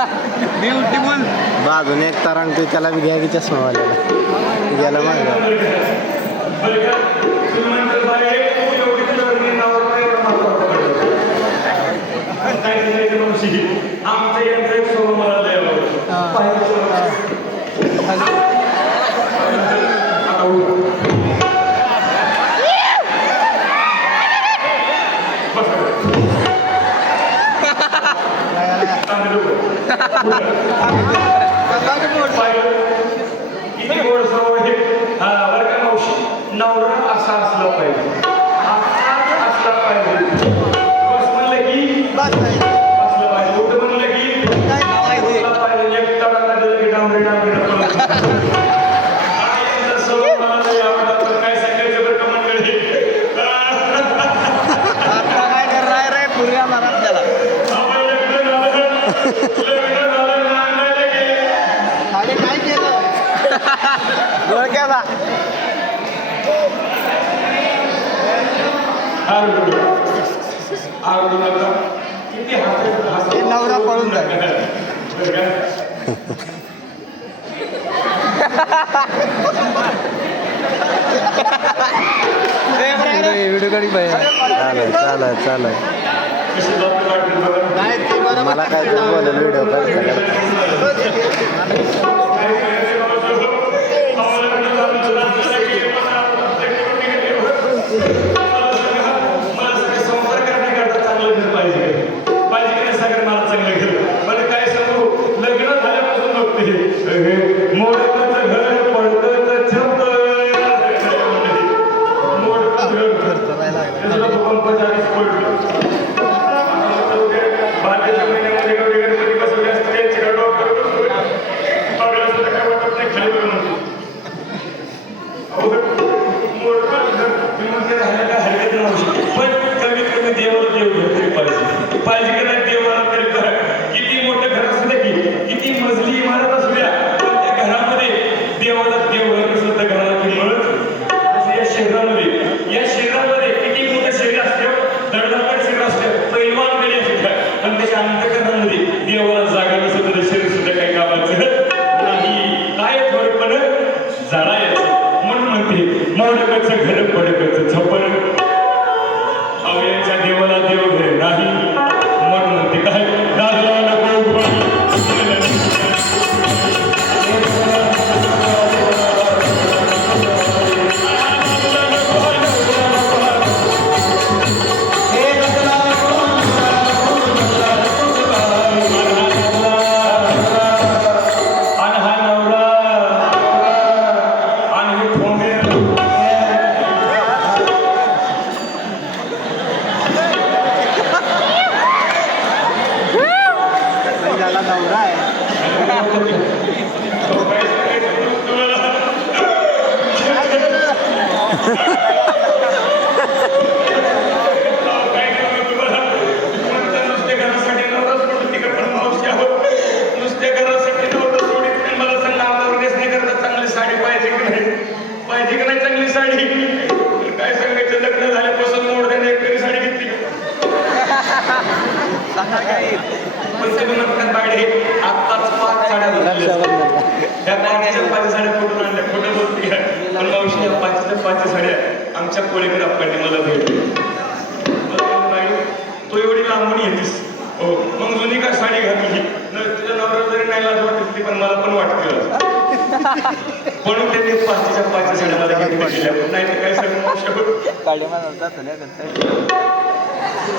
beautiful बाजूने एक तरंगतो त्याला बी घ्या की चष्मावाल्याला गेला मग किती गोड सवय बरं का मावशी नवरा असा असला पाहिजे असला पाहिजे बस म्हणलं की बसलं पाहिजे उठ म्हणलं की बसला पाहिजे एक तडाखा दिला की डांबरी डांबरी सवय मला नाही आवडत पण काय सांगायचं बरं का मंडळी काय करणार रे पुऱ्या मारा त्याला काय केलं डोळक्याला किती हसत नवरा पळून जाईल व्हिडिओ काढी पाहिजे चालय मला काय तू बोल व्हिडिओ करता आमच्या कोळीकडे आपण मला भेटली तो एवढी लांबून येतीस हो मग जुनी का साडी घातली तुझ्या नवरा जरी नाही लाज वाटली पण मला पण वाटते म्हणून त्यांनी पाचच्या साड्या मला घेतल्या नाही तर काय सगळं